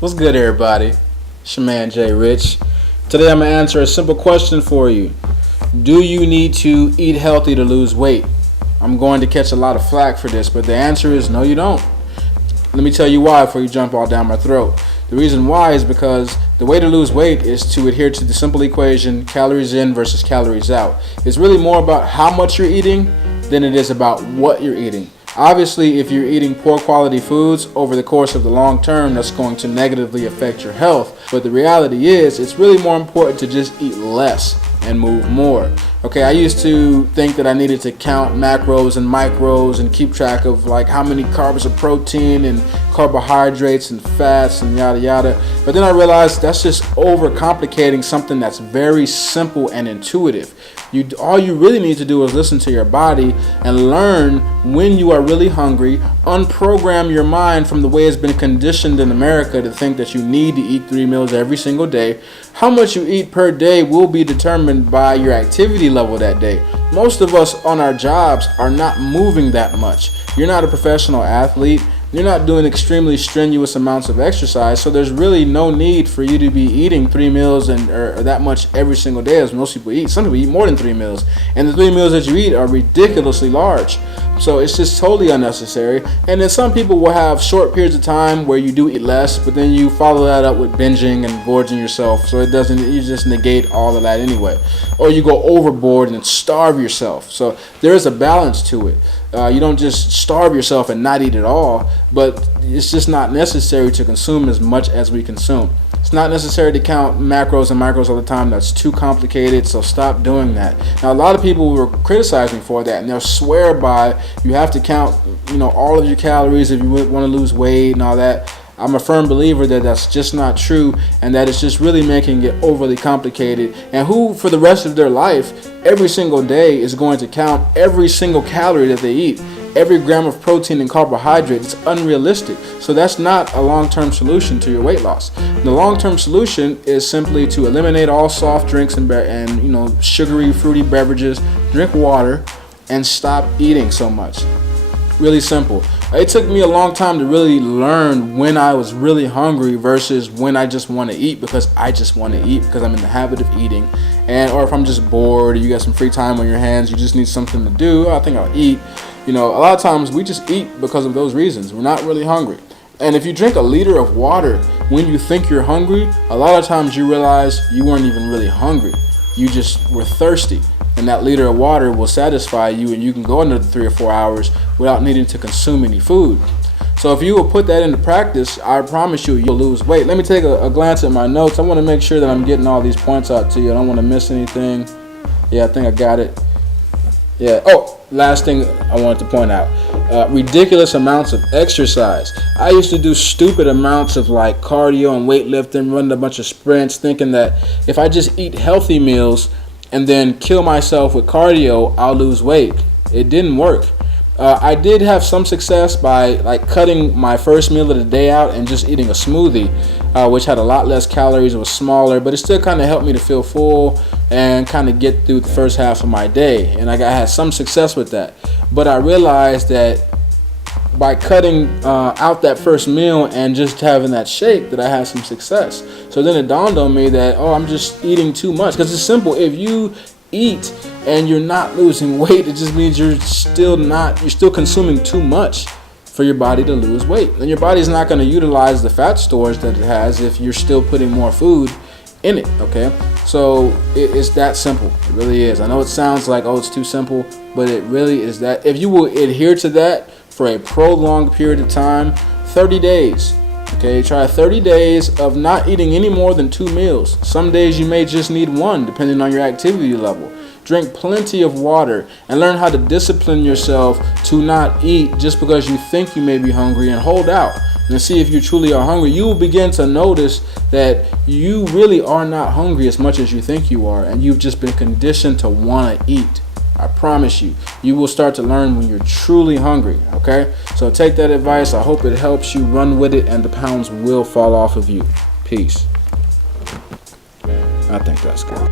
What's good, everybody? It's your man Jay Rich. Today I'm going to answer a simple question for you. Do you need to eat healthy to lose weight? I'm going to catch a lot of flack for this, but the answer is no, you don't. Let me tell you why before you jump all down my throat. The reason why is because the way to lose weight is to adhere to the simple equation, calories in versus calories out. It's really more about how much you're eating than it is about what you're eating. Obviously, if you're eating poor quality foods over the course of the long term, that's going to negatively affect your health. But the reality is, it's really more important to just eat less and move more. Okay, I used to think that I needed to count macros and micros and keep track of like how many carbs of protein and carbohydrates and fats and yada yada. But then I realized that's just overcomplicating something that's very simple and intuitive. All you really need to do is listen to your body and learn when you are really hungry. Unprogram your mind from the way it's been conditioned in America to think that you need to eat 3 meals every single day. How much you eat per day will be determined by your activity level that day. Most of us on our jobs are not moving that much. You're not a professional athlete. You're not doing extremely strenuous amounts of exercise, so there's really no need for you to be eating 3 meals or that much every single day as most people eat. Some people eat more than 3 meals, and the 3 meals that you eat are ridiculously large. So it's just totally unnecessary. And then some people will have short periods of time where you do eat less, but then you follow that up with binging and gorging yourself. So you just negate all of that anyway. Or you go overboard and starve yourself. So there is a balance to it. You don't just starve yourself and not eat at all, but it's just not necessary to consume as much as we consume. It's not necessary to count macros and micros all the time. That's too complicated, so stop doing that. Now, a lot of people will criticize me for that, and they'll swear by you have to count, all of your calories if you want to lose weight and all that. I'm a firm believer that that's just not true, and that it's just really making it overly complicated. And who, for the rest of their life, every single day is going to count every single calorie that they eat, every gram of protein and carbohydrate? It's unrealistic. So that's not a long-term solution to your weight loss. The long-term solution is simply to eliminate all soft drinks and sugary, fruity beverages, drink water, and stop eating so much. Really simple. It took me a long time to really learn when I was really hungry versus when I just want to eat because I just want to eat because I'm in the habit of eating, or if I'm just bored or you got some free time on your hands, you just need something to do. I think I'll eat. A lot of times we just eat because of those reasons. We're not really hungry. And if you drink a liter of water when you think you're hungry, a lot of times you realize you weren't even really hungry. You just were thirsty. And that liter of water will satisfy you, and you can go another 3 or 4 hours without needing to consume any food. So if you will put that into practice, I promise you'll lose weight. Let me take a glance at my notes. I want to make sure that I'm getting all these points out to you. I don't want to miss anything. Yeah, I think I got it. Yeah. Oh, last thing I wanted to point out. Ridiculous amounts of exercise. I used to do stupid amounts of like cardio and weightlifting, running a bunch of sprints, thinking that if I just eat healthy meals and then kill myself with cardio, I'll lose weight. It didn't work. I did have some success by like cutting my first meal of the day out and just eating a smoothie, which had a lot less calories. It was smaller, but it still kind of helped me to feel full and kind of get through the first half of my day. And I had some success with that. But I realized that by cutting out that first meal and just having that shake, that I had some success. So then it dawned on me that, I'm just eating too much. Because it's simple. If you eat and you're not losing weight, it just means you're still consuming too much for your body to lose weight. And your body's not going to utilize the fat stores that it has if you're still putting more food in it, okay? So it's that simple. It really is. I know it sounds like, it's too simple, but it really is that. If you will adhere to that for a prolonged period of time, 30 days, okay? Try 30 days of not eating any more than 2 meals. Some days you may just need 1, depending on your activity level. Drink plenty of water and learn how to discipline yourself to not eat just because you think you may be hungry, and hold out and see if you truly are hungry. You will begin to notice that you really are not hungry as much as you think you are, and you've just been conditioned to want to eat. I promise you, you will start to learn when you're truly hungry, okay? So take that advice. I hope it helps you. Run with it, and the pounds will fall off of you. Peace. I think that's good.